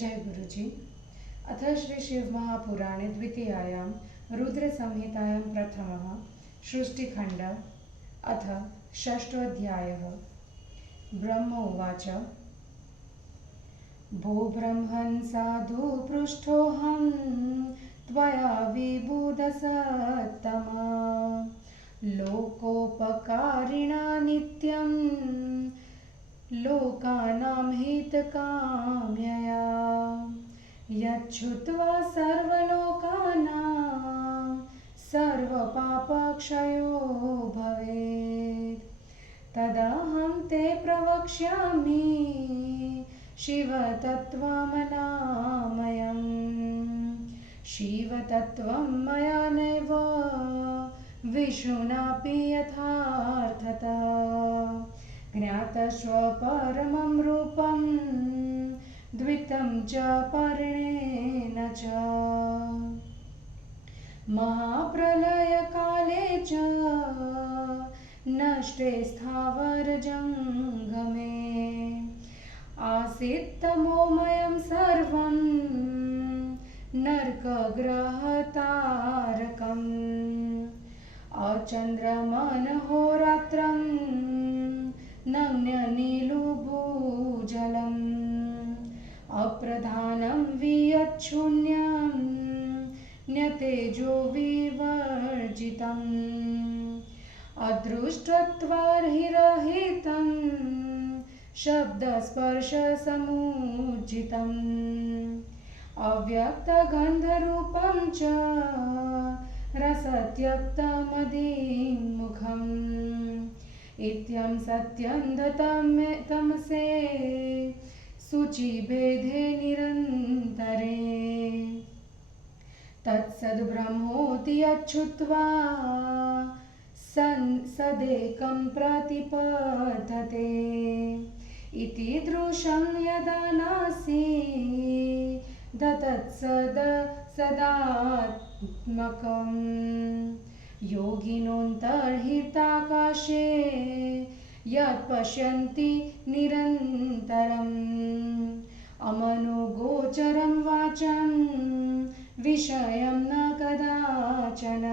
जय गुरुजी। अथ श्री शिव महापुराणे द्वितीयायां रुद्रसंहितायां प्रथमः सृष्टिखण्ड अथ षष्ठोऽध्यायः। ब्रह्म उवाच भो ब्रह्मन् साधु पृष्ठोऽहं त्वया विबुधसत्तमा लोकोपकारिणा नित्यं लोकानां हितकाम्यया यच्छ्रुत्वा सर्वलोकानां सर्वपापक्षयो भवेत् तदहं ते प्रवक्ष्यामि शिवतत्त्वमनामयम्। शिवतत्त्वं मया नैव विष्णुनापि यथार्थतः ज्ञातस्व परमं रूपं द्वितं च पर्णेन च महाप्रलयकाले च नष्टे स्थावरजङ्गमे आसीत्तमोमयं सर्वं नरकग्रहतारकम् अचन्द्रमनहोरात्रं नग्ननीलुभूजलम् अप्रधानं वियच्छून्यं न्यतेजो विवर्जितम् अदृष्टत्वार्हिरहितं शब्दस्पर्शसमुज्जितम् अव्यक्तगन्धरूपं च रसत्यक्तमदिमुखम् इत्यं सत्यं तमसे शुचिभेदे निरन्तरे तत्सद्ब्रह्मोति यच्छ्रुत्वा सदेकं प्रतिपद्यते इति दृशं यदा नासि सदात्मकम् योगिनोऽन्तर्हिताकाशे यत् पश्यन्ति निरन्तरम् अमनोगोचरं वाचं विषयं न कदाचन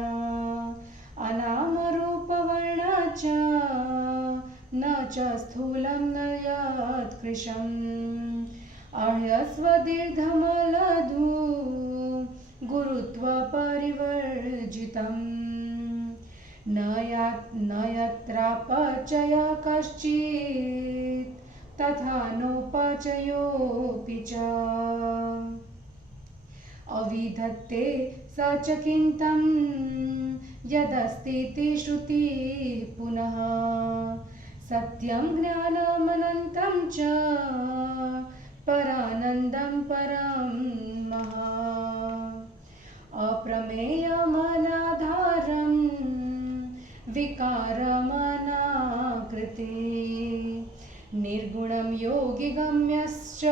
अनामरूपवर्णं च न च स्थूलं न यत्कृशम् अर्ह्यस्वदीर्घमलधु गुरुत्वपरिवर्जितम् न यत्रापचय कश्चित् तथा नोपचयोऽपि च अविधत्ते स च किन्तं यदस्तीति श्रुतिः पुनः सत्यं ज्ञानमनन्तं च परानन्दं परं महा अप्रमेयमनाधारं विकारमनाकृति निर्गुणं योगिगम्यश्च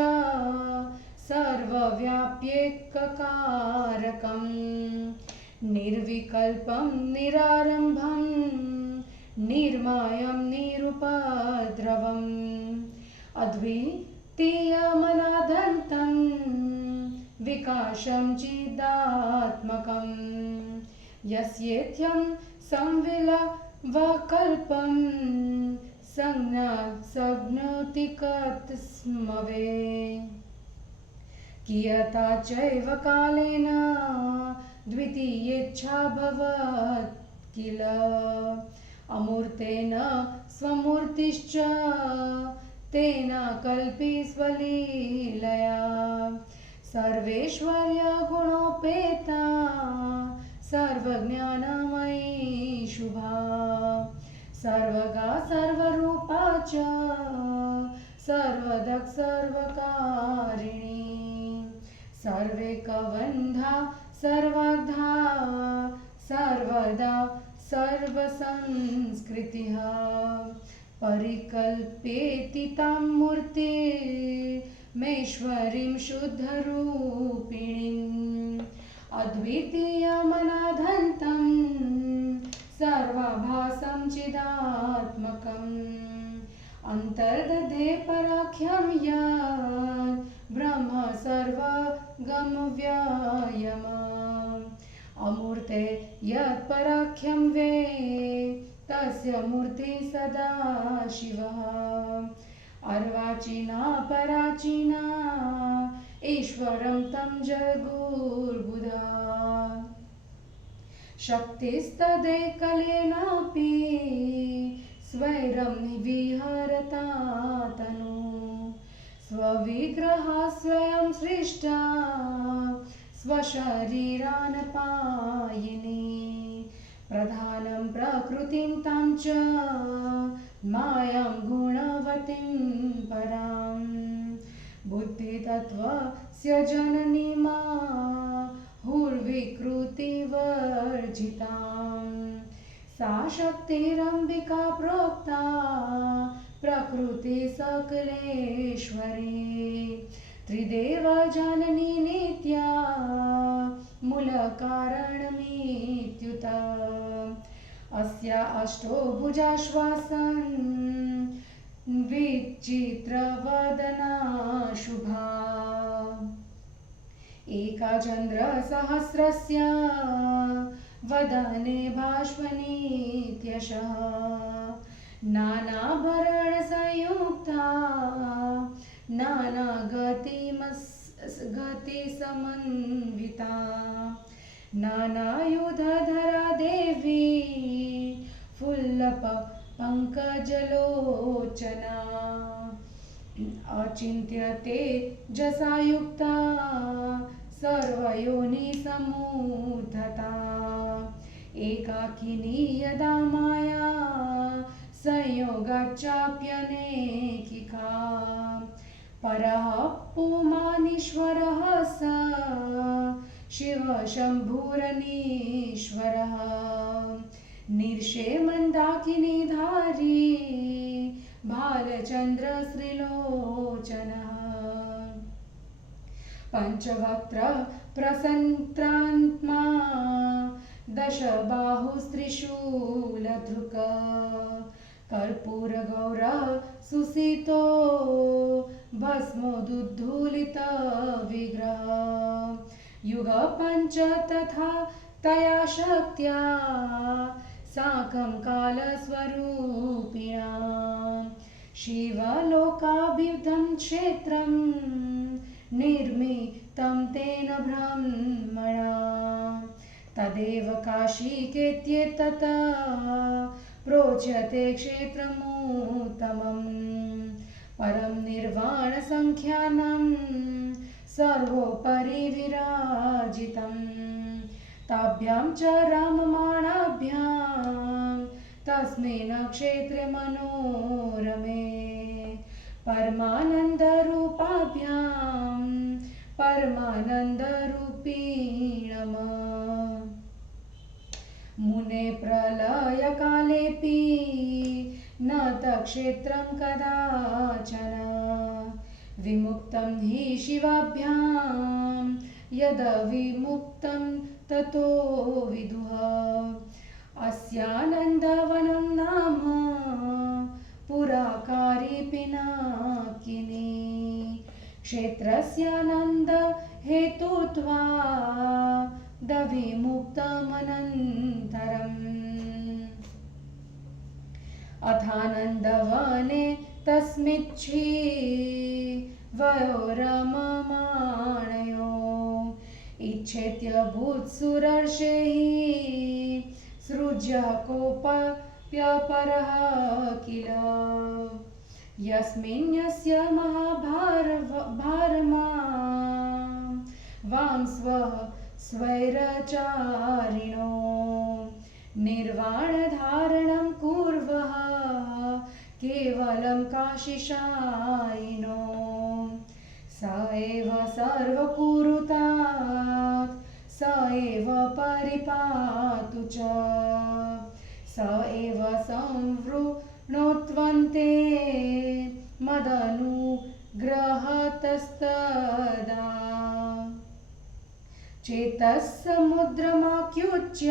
सर्वव्याप्येककारकं निर्विकल्पं निरारम्भं निर्मायं निरुपद्रवम् अद्वितीयमनादन्तं विकाशं चिदात्मकं यस्येत्यं संविलवकल्पं संज्ञातिकत्स्मवे कियता चैव कालेन द्वितीयेच्छाभवत् किल अमूर्तेन स्वमूर्तिश्च तेन कल्पि स्वलीलया सर्वेश्वर्यगुणोपेता सर्वज्ञानमयी शुभा सर्वगा सर्वरूपा च सर्वदक् सर्वकारिणी सर्वेकबन्धा सर्वधा सर्वदा सर्वसंस्कृतिः परिकल्पेति तां मूर्तिमेश्वरीं शुद्धरूपिणीम् अद्वितीयमनादन्तं सर्वाभासं चिदात्मकम् अन्तर्दधे पराख्यं यत् ब्रह्म सर्वगमव्ययम् अमूर्ते यत्पराख्यं वे तस्य मूर्ति सदा शिवः अर्वाचीना पराचीना ईश्वरं तं जगुर्बुधा शक्तिस्तदेकलेनापि स्वैरं विहरता तनु स्वविग्रहा स्वयं सृष्टा स्वशरीरानपायिनी प्रधानं प्रकृतिं तां च मायां गुणवतीं परां बुद्धितत्त्वस्य जननी माहुर्विकृतिवर्जितां सा शक्तिरम्बिका प्रोक्ता प्रकृति सकलेश्वरी त्रिदेव जननी नित्या मूलकारणमित्युत अस्या अष्टो भुजाश्वासन् विचित्रवदना शुभा एका चन्द्रसहस्रस्य वदने भाष्वनीत्यशः नानाभरणसंयुक्ता नानागतिसमन्विता नानायुधधरा देवी फुल्लपङ्कजलोचना अचिन्त्यते जसायुक्ता सर्वयोनिसमुद्धता एकाकिनी यदा माया संयोगाच्चाप्यनेकिका परः पुमानीश्वरः स शिवशम्भुरनीश्वरः निर्षे मन्दाकिनीधारी भालचन्द्रश्रीलोचनः पञ्चवक्त्र प्रसन्त्रात्मा दशबाहुस्त्रिशूलधृक् कर्पूरगौरः सुसितो भस्मोदुद्धूलितविग्रह युगपञ्च तथा तया शक्त्या साकं कालस्वरूपिणा शिवलोकाभिधं क्षेत्रं निर्मितं तेन ब्रह्मणा तदेव काशीकेत्येतत् प्रोच्यते क्षेत्रमुत्तमम् परं निर्वाणसंख्यानं सर्वोपरि विराजितं ताभ्यां च रममाणाभ्यां तस्मिन् क्षेत्रे मनोरमे परमानन्दरूपाभ्यां परमानन्दरूपिणम् मुने प्रलयकालेऽपि न तत्क्षेत्रं कदाचन विमुक्तं हि शिवाभ्यां यद विमुक्तं ततो विदुः अस्यानन्दवनं नाम पुराकारी पिनाकिनी क्षेत्रस्यानन्द हेतुत्वादविमुक्तमनन्तरम् अथानन्दवने तस्मिच्छी वयोरममाणयो इच्छेत्यभूत्सुरर्षैः सृज्य कोऽप्यपरः किल यस्मिन् यस्य महाभारमा वां स्वैरचारिणो निर्वाणधारणं कुर्वः केवलं काशिशायिनो स एव सर्वकुरुतात् स एव परिपातु च स एव संवृणोत्वन्ते मदनुग्रहतस्तदा चेतः समुद्रमाख्युच्य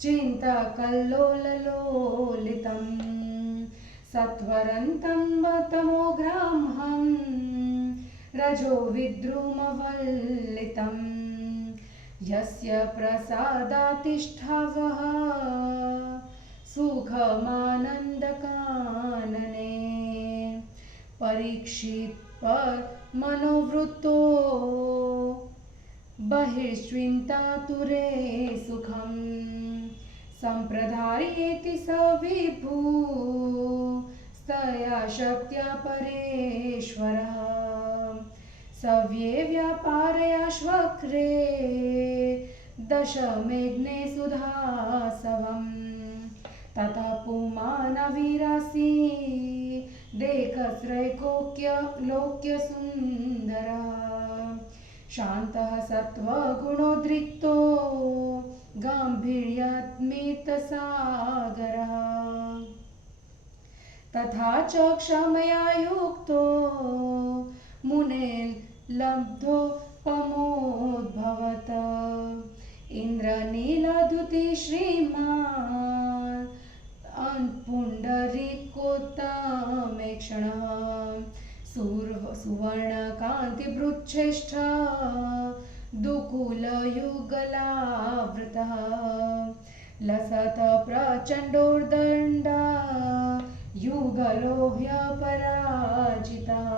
चिन्ताकल्लोललोलितं सत्वरन्तं तमोग्रामं रजो विद्रुमवल्लितं यस्य प्रसादातिष्ठावः सुखमानन्दकानने परीक्षित मनोवृत्तो बहिर्श्विन्तातुरे सुखं सम्प्रदायेति स विभु स्तया शक्त्या परेश्वरः सव्ये व्यापारयाश्वक्रे दशमेघ्ने सुधासवम् ततः पुमानवीरासि देखस्रैकोक्यलोक्यसुन्दरः शान्तः सत्त्वगुणोद्रिक्तो गाम्भीर्यात्मितसागरः तथा च क्षमया युक्तो मुनेर्लब्धोपमोद्भवत् इन्द्रनीलधुति श्रीमान् पुण्डरीकोत्तमेक्षणः सुवर्णकान्तिभृच्छेष्ठ दुकूलयुगलावृतः लसत प्रचण्डोर्दण्ड युगलो ह्यपराजितः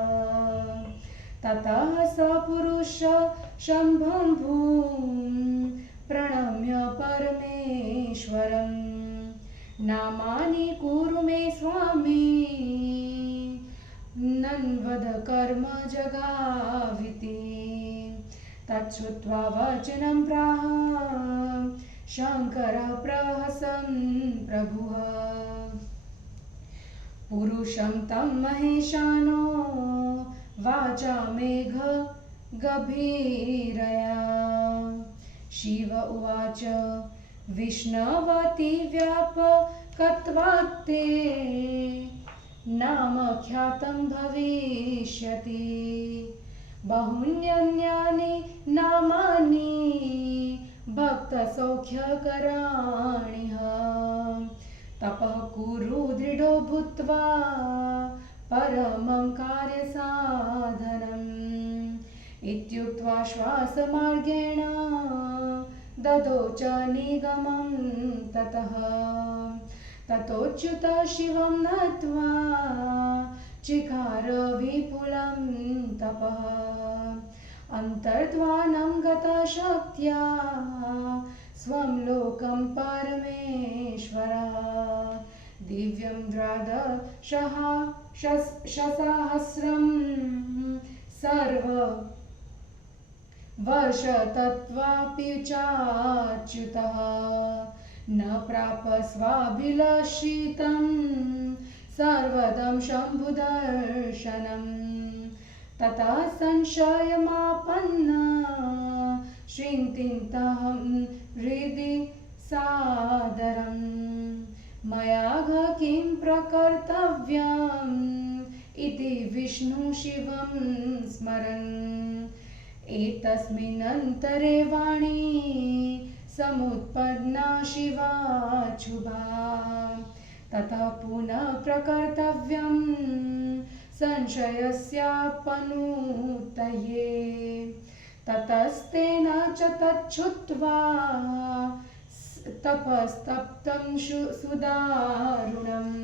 ततः स पुरुष शम्भं भूम् प्रणम्य परमेश्वरम् नामानि कुरु मे स्वामी नन्वद कर्म जगाविति तच्छ्रुत्वा वचनं प्राह शङ्करः प्रहसन् प्रभुः पुरुषं तं महेशानो वाचा मेघ गभीरया शिव उवाच विष्णवति व्यापकत्वात्ते नाम ख्यातं भविष्यति बहून्यन्यानि नामानि भक्तसौख्यकराणि तपः कुरु दृढो भूत्वा परमं कार्यसाधनम् इत्युक्त्वा श्वासमार्गेण ददौ च निगमं ततः ततोच्युत शिवं नत्वा चिकार विपुलं तपः अन्तर्ध्वानं गतशक्त्या स्वं लोकं परमेश्वरः दिव्यं द्वादशसहस्रं सर्ववर्षतत्त्वापि चाच्युतः न प्राप स्वाभिलषितं सर्वदं शम्भुदर्शनम् ततः संशयमापन्न श्रीन्तिन्तहं हृदि सादरम् मया किं प्रकर्तव्यम् इति विष्णु शिवं स्मरन् एतस्मिन्नन्तरे वाणी समुत्पन्ना शिवाशुभा ततः पुनः प्रकर्तव्यं संशयस्यापनुत्तये ततस्तेन च तच्छुत्वा तपस्तप्तं सुदारुणम्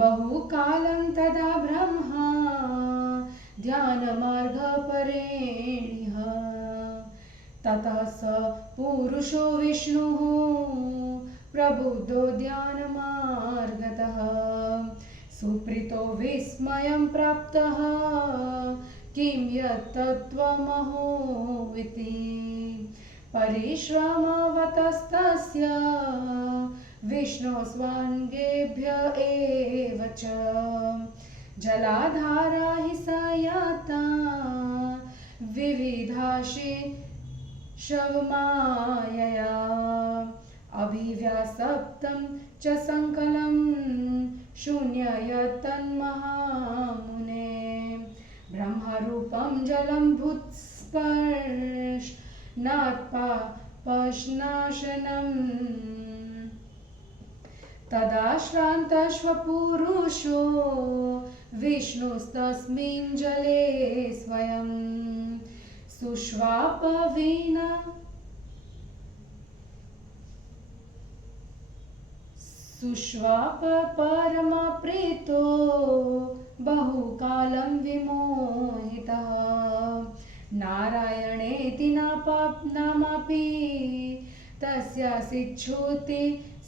बहुकालं तदा ब्रह्मा ध्यानमार्गपरेणिः ततः स पुरुषो विष्णुः प्रबुद्धो ध्यानमार्गतः सुप्रीतो विस्मयं प्राप्तः किं यत्तत्त्वमहो इति परिश्रमवतस्तस्य विष्णो स्वाङ्गेभ्य एव च जलाधारा हि सयाता विविधाशि शवमायया अभिव्यासप्तं च संकलं शून्ययतन्महामुने ब्रह्मरूपं जलं भूत्स्पर्शनात्पापश्नाशनम् तदा श्रान्तश्वपुरुषो विष्णुस्तस्मिन् जले स्वयं सुष्वाप परमप्रीतो बहुकालं विमोहितः नारायणेति नामापि तस्यासिच्छुति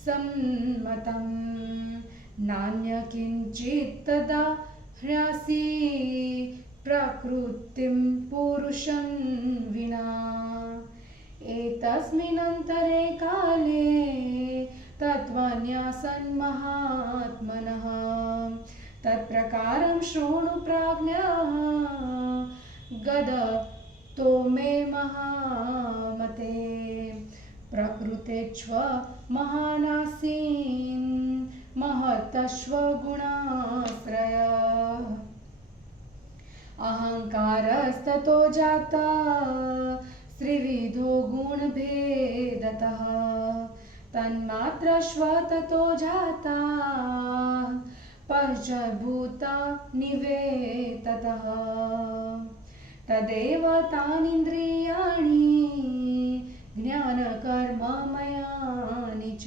सम्मतं नान्यकिञ्चित् तदा ह्यासि प्रकृतिं पुरुषं विना एतस्मिन्नन्तरे काले तत्त्वन्यासन् महात्मनः तत्प्रकारं शृणु प्राज्ञः गदतो मे महामते प्रकृतेच्व महानासीन् महतश्व गुणाश्रय अहंकारस्ततो जाता त्रिविधो गुणभेदतः तन्मात्रश्व ततो जाता पंचभूता निवेततः तदेव तानीन्द्रियाणि ज्ञानकर्ममयानि च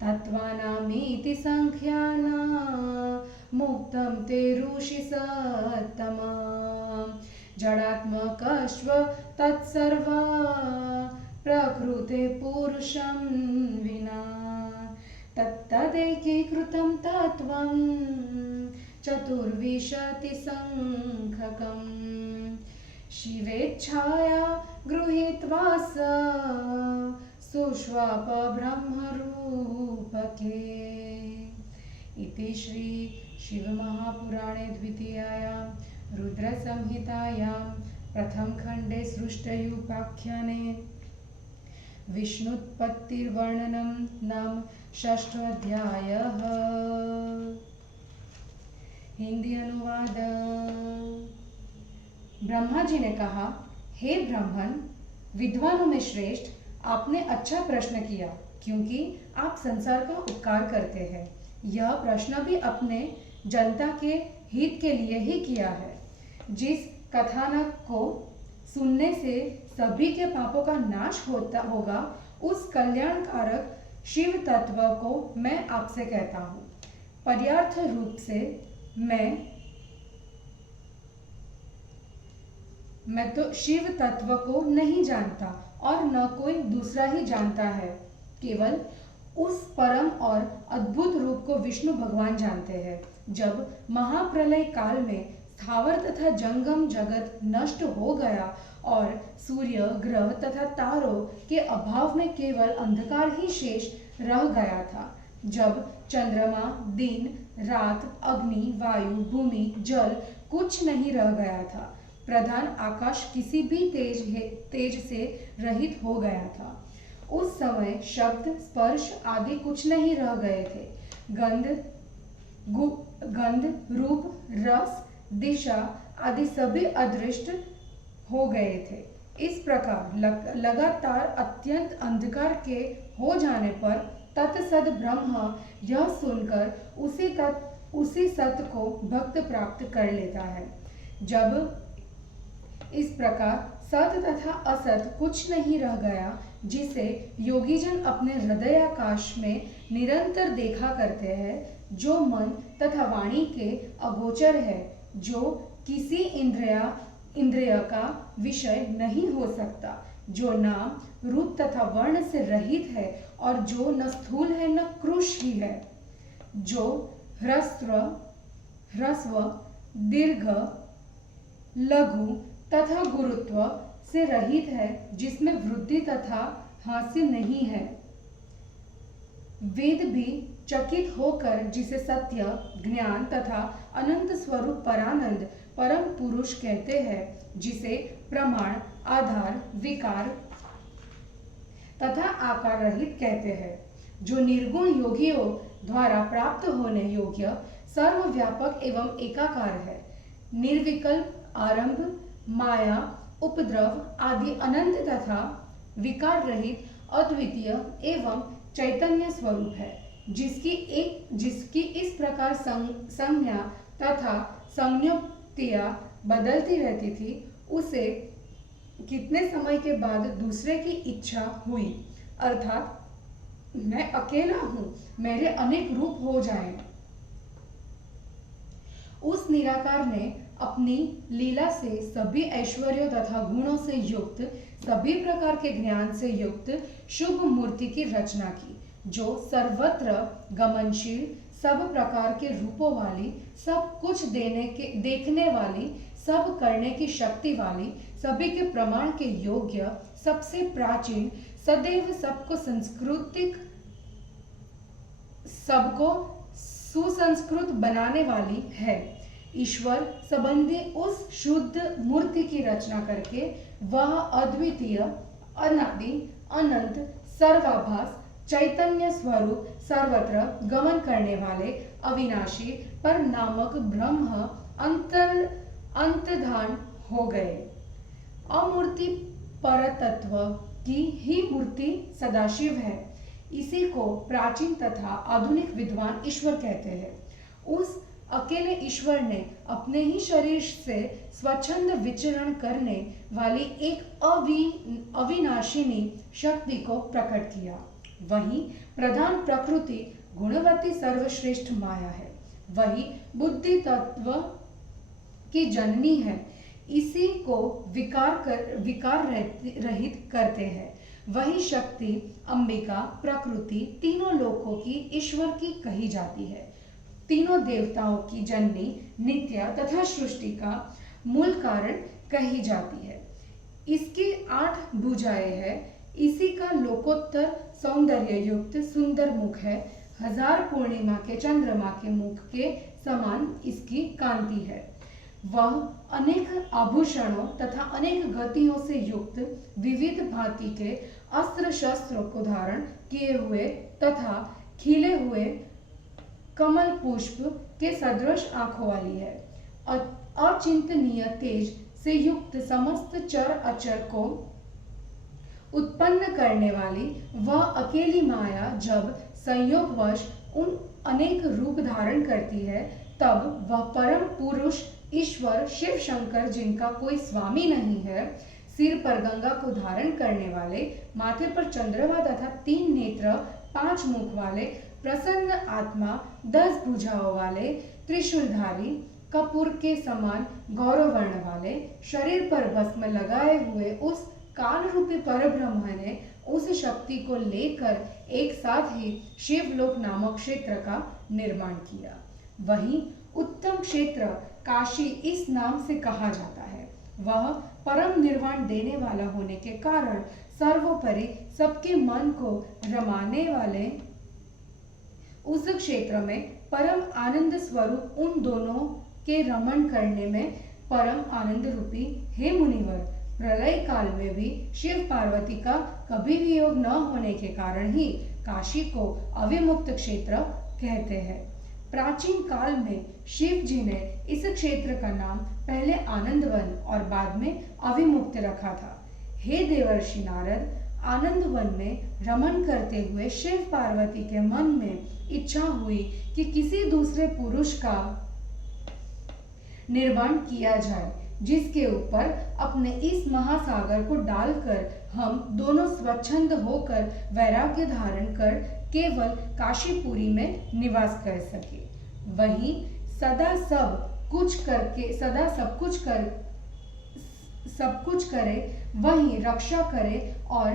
तत्त्वानामीति संख्याना मुक्तं ते ऋषि सत्तमा जडात्मकस्व तत्सर्वा प्रकृते पुरुषं विना तत्तदैकीकृतं तत्त्वं चतुर्विंशतिसङ्ख्यकम् शिवेच्छाया गृहीत्वा स सुष्वाप ब्रह्मरूपके इति श्री शिवमहापुराणे द्वितीयायां रुद्रसंहितायां प्रथमखण्डे सृष्टयुपाख्याने विष्णुत्पत्तिर्वर्णनं नाम षष्ठोऽध्यायः। हिंदी अनुवाद। ब्रह्मा जी ने कहा, हे ब्राह्मण, विद्वानों में श्रेष्ठ, आपने अच्छा प्रश्न किया क्योंकि आप संसार का उपकार करते हैं। यह प्रश्न भी अपने जनता के हित के लिए ही किया है। जिस कथानक को सुनने से सभी के पापों का नाश होगा, उस कल्याणकारक शिव तत्व को मैं आपसे कहता हूँ। पर्यार्थ रूप से मैं तो शिव तत्व को नहीं जानता और न कोई दूसरा ही जानता है। केवल उस परम और अद्भुत रूप को विष्णु भगवान जानते हैं। जब महाप्रलय काल में स्थावर तथा जंगम जगत नष्ट हो गया और सूर्य, ग्रह तथा तारों के अभाव में केवल अंधकार ही शेष रह गया था, जब चंद्रमा, दिन, रात, अग्नि, वायु, भूमि, जल कुछ नहीं रह गया था, प्रधान आकाश किसी भी तेज से रहित हो गया था, उस समय शब्द, स्पर्श आदि कुछ नहीं रह गए थे। गंध, रूप, रस, दिशा आदि सभी अदृष्ट हो गए थे। इस प्रकार लगातार अत्यंत अंधकार के हो जाने पर तत्सद ब्रह्म यह सुनकर उसी सत्य को भक्त प्राप्त कर लेता है। जब इस प्रकार सत तथा असत कुछ नहीं रह गया, जिसे योगीजन अपने हृदयाकाश में निरंतर देखा करते हैं, जो मन तथा वाणी के अगोचर है, जो किसी इंद्रिय का विषय नहीं हो सकता, जो नाम, रूप तथा वर्ण से रहित है और जो न स्थूल है न कृश ही है, जो ह्रस्व, दीर्घ, लघु तथा गुरुत्व से रहित है, जिसमें वृद्धि तथा हास्य नहीं है। वेद भी चकित होकर जिसे सत्य, ज्ञान तथा अनंत स्वरूप परानंद परम पुरुष कहते हैं, जिसे प्रमाण, आधार, विकार तथा आकार रहित कहते हैं, जो निर्गुण योगियों द्वारा प्राप्त होने योग्य, सर्वव्यापक एवं एकाकार है, निर्विकल्प, आरंभ, माया, उपद्रव आदि अनंत तथा विकार रहित, अद्वितीय एवं चैतन्य स्वरूप है। जिसकी इस प्रकार संज्ञा तथा संज्ञोक्तियां बदलती रहती थी, उसे कितने समय के बाद दूसरे की इच्छा हुई, अर्थात मैं अकेला हूं, मेरे अनेक रूप हो जाएं। उस निराकार ने अपनी लीला से सभी ऐश्वर्यों तथा गुणों से युक्त, सभी प्रकार के ज्ञान से युक्त शुभ मूर्ति की रचना की, जो सर्वत्र गमनशील, सब प्रकार के रूपों वाली, सब कुछ देखने वाली, सब करने की शक्ति वाली, सभी के प्रमाण के योग्य, सबसे प्राचीन, सदैव सबको सुसंस्कृत बनाने वाली है। ईश्वर संबंधी उस शुद्ध मूर्ति की रचना करके वह अद्वितीय, अनादि, अनंत, सर्वाभास, चैतन्य स्वरूप, सर्वत्र गमन करने वाले, अविनाशी, पर नामक ब्रह्म अंतर्धान हो गए। अमूर्ति परतत्व की ही मूर्ति सदाशिव है। इसी को प्राचीन तथा आधुनिक विद्वान ईश्वर कहते हैं। उस अकेले ईश्वर ने अपने ही शरीर से स्वच्छंद विचरण करने वाली एक अविनाशिनी शक्ति को प्रकट किया। वही प्रधान प्रकृति गुणवती सर्वश्रेष्ठ माया है। वही बुद्धि तत्व की जननी है। इसी को विकार रहित करते हैं। वही शक्ति अंबिका, प्रकृति, तीनों लोकों की ईश्वर की कही जाती है। तीनों देवताओं की जननी, नित्य तथा सृष्टि का मूल कारण कही जाती है। इसकी 8 भुजाएं हैं। इसी का लोकोत्तर सौंदर्य युक्त सुंदर मुख है। 1000 पूर्णिमा के चंद्रमा के मुख के समान इसकी कांति है। वह अनेक आभूषणों तथा अनेक गतियों से युक्त, विविध भांति के अस्त्र शस्त्रों को धारण किए हुए तथा खिले हुए कमल पुष्प के सदृश आंखों वाली है। अचिंतनीय तेज से युक्त, समस्त चर अचर को उत्पन्न करने वाली वह अकेली माया जब संयोगवश उन अनेक रूप धारण करती है, तब वह परम पुरुष ईश्वर शिव शंकर, जिनका कोई स्वामी नहीं है, सिर पर गंगा को धारण करने वाले, माथे पर चंद्रमा तथा 3 नेत्र, 5 मुख वाले, प्रसन्न आत्मा, 10 भुजाओं वाले, त्रिशूलधारी, कपूर के समान गौरव वर्ण वाले, शरीर पर भस्म लगाए हुए उस काल रूपी परब्रह्म ने उस शक्ति को लेकर एक साथ ही शिवलोक नामक क्षेत्र का निर्माण किया। वही उत्तम क्षेत्र काशी इस नाम से कहा जाता है। वह परम निर्वाण देने वाला होने के कारण सर्वोपरि सबके मन को रमाने वाले उस क्षेत्र में परम आनंद स्वरूप उन दोनों के रमण करने में परम आनंद रूपी हे मुनिवर, प्रलय काल में भी शिव पार्वती का कभी वियोग न होने के कारण ही काशी को अविमुक्त क्षेत्र कहते हैं। प्राचीन काल में शिव जी ने इस क्षेत्र का नाम पहले आनंदवन और बाद में अविमुक्त रखा था। हे देवर्षि नारद, आनंदवन में रमण करते हुए शिव पार्वती के मन में इच्छा हुई कि किसी दूसरे पुरुष का निर्माण किया जाए, जिसके ऊपर अपने इस महासागर को डालकर हम दोनों स्वच्छंद होकर वैराग्य धारण कर केवल काशीपुरी में निवास कर सके। वही सदा सब कुछ करे, वही रक्षा करे और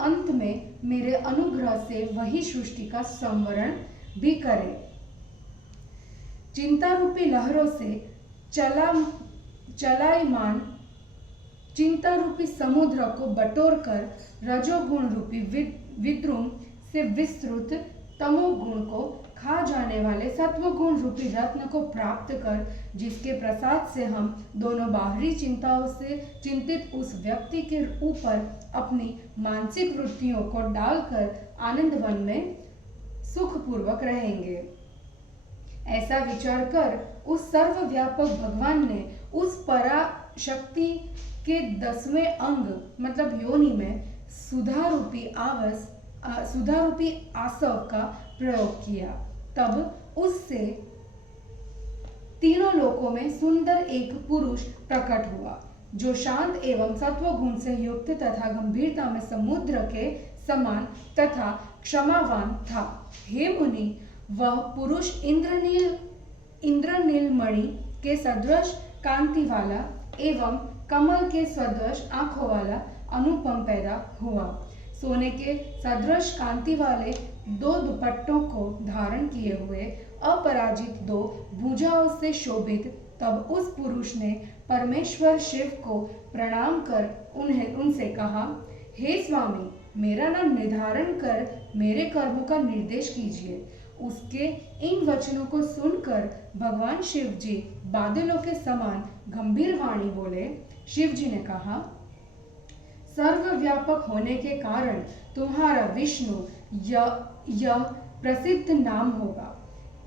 अंत में मेरे अनुग्रह से वही सृष्टि का संवरण भी करे। चिंता रूपी लहरों से चलायमान चिंता रूपी समुद्र को बटोरकर रजोगुण रूपी विद्रुम से विस्तृत तमोगुण को खा जाने वाले सत्वगुण रूपी रत्न को प्राप्त कर, जिसके प्रसाद से हम दोनों बाहरी चिंताओं से चिंतित उस व्यक्ति के ऊपर अपनी मानसिक वृत्तियों को डालकर आनंदवन में सुखपूर्वक रहेंगे। ऐसा विचार कर उस सर्वव्यापक भगवान ने उस पराशक्ति के 10वें अंग मतलब योनि में सुधा रूपी आसव का प्रयोग किया। तब उससे तीनों लोकों में सुंदर एक पुरुष प्रकट हुआ, जो शांत एवं सत्व गुण से युक्त तथा गंभीरता में समुद्र के समान तथा क्षमावान था। हे मुनि, वह पुरुष इंद्रनीलमणि के सदृश कांति वाला एवं कमल के सदृश आंखों वाला अनुपम पैदा हुआ। सोने के सदृश कांति वाले 2 दुपट्टों को धारण किए हुए अपराजित 2 भुजाओं से शोभित तब उस पुरुष ने परमेश्वर शिव को प्रणाम कर उनसे कहा, हे स्वामी, मेरा नाम निर्धारण कर मेरे कर्मों का निर्देश कीजिए। उसके इन वचनों को सुनकर भगवान शिव जी बादलों के समान गंभीर वाणी बोले। शिव जी ने कहा, सर्वव्यापक होने के कारण तुम्हारा विष्णु यह प्रसिद्ध नाम होगा।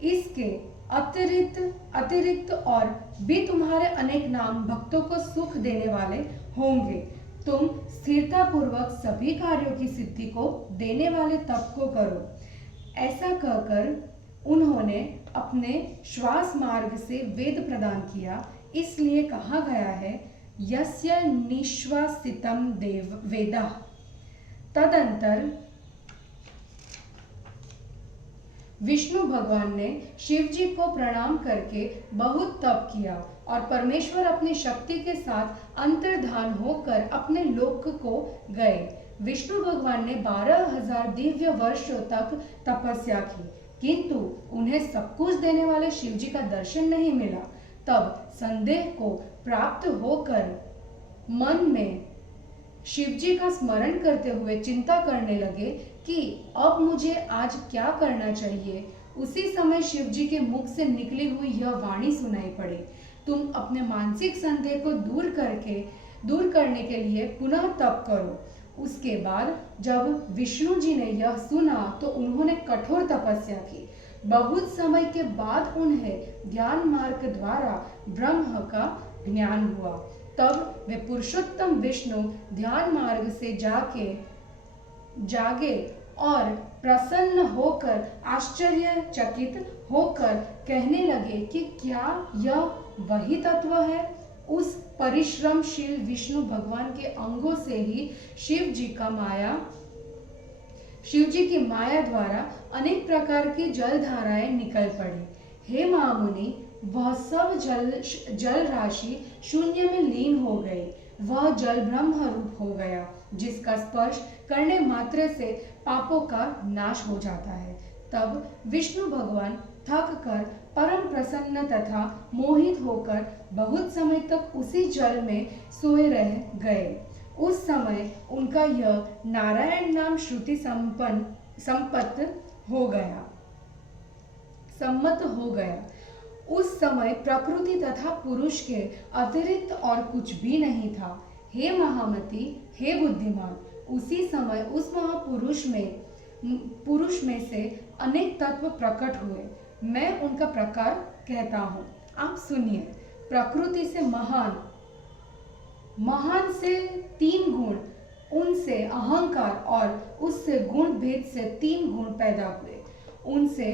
इसके अतिरिक्त और भी तुम्हारे अनेक नाम भक्तों को सुख देने वाले होंगे। तुम स्थिरता पूर्वक सभी कार्यों की सिद्धि को देने वाले तप को करो। ऐसा कहकर उन्होंने अपने श्वास मार्ग से वेद प्रदान किया। इसलिए कहा गया है, यस्य निश्वासितं वेदः। तदंतर विष्णु भगवान ने शिव जी को प्रणाम करके बहुत तप किया और परमेश्वर अपनी शक्ति के साथ अंतर्धान होकर अपने लोक को गए। विष्णु भगवान ने 12,000 दिव्य वर्षों तक तपस्या की, किंतु उन्हें सब कुछ देने वाले शिव जी का दर्शन नहीं मिला। तब संदेह को प्राप्त होकर मन में शिव जी का स्मरण करते हुए चिंता करने लगे कि अब मुझे आज क्या करना चाहिए। उसी समय शिव जी के मुख से निकली हुई यह वाणी सुनाई पड़ी, तुम अपने मानसिक संदेह को दूर करने के लिए पुनः तप करो। उसके बाद जब विष्णु जी ने यह सुना तो उन्होंने कठोर तपस्या की। बहुत समय के बाद उन्हें ध्यान मार्ग द्वारा ब्रह्म का ज्ञान हुआ। तब वे पुरुषोत्तम विष्णु ध्यान मार्ग से जागे और प्रसन्न होकर आश्चर्यचकित होकर कहने लगे कि क्या यह वही तत्व है। उस परिश्रमशील विष्णु भगवान के अंगों से ही शिव जी की माया द्वारा अनेक प्रकार की जल धाराएं निकल पड़ी। हे महामुनि, वह सब जल राशि शून्य में लीन हो गई। वह जल ब्रह्म रूप हो गया, जिसका स्पर्श करने मात्र से पापों का नाश हो जाता है। तब विष्णु भगवान थक कर परम प्रसन्न तथा मोहित होकर बहुत समय तक उसी जल में सोए रह गए। उस समय उनका यह नारायण नाम श्रुति सम्मत हो गया। उस समय प्रकृति तथा पुरुष के अतिरिक्त और कुछ भी नहीं था। हे महामति, हे बुद्धिमान, उसी समय उस पुरुष में से अनेक तत्व प्रकट हुए। मैं उनका प्रकार कहता हूँ, आप सुनिए। प्रकृति से महान से 3 गुण, उनसे अहंकार और उससे गुण भेद से 3 गुण पैदा हुए। उनसे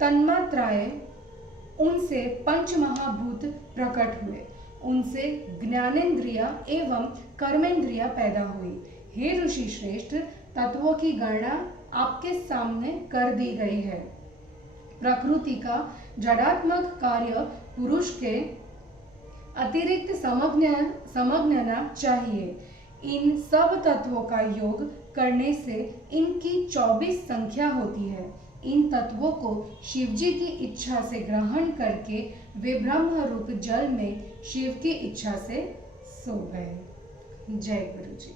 तन्मात्राएं, उनसे 5 महाभूत प्रकट हुए। उनसे ज्ञानेंद्रिया एवं कर्मेंद्रिया पैदा हुई। हे ऋषि श्रेष्ठ, तत्वों की गणना आपके सामने कर दी गई है। प्रकृति का जडात्मक कार्य पुरुष के अतिरिक्त समझना चाहिए। इन सब तत्वों का योग करने से इनकी 24 संख्या होती है। इन तत्वों को शिवजी की इच्छा से ग्रहण करके वे ब्रह्म रूप जल में शिव की इच्छा से सो गए। जय गुरु जी।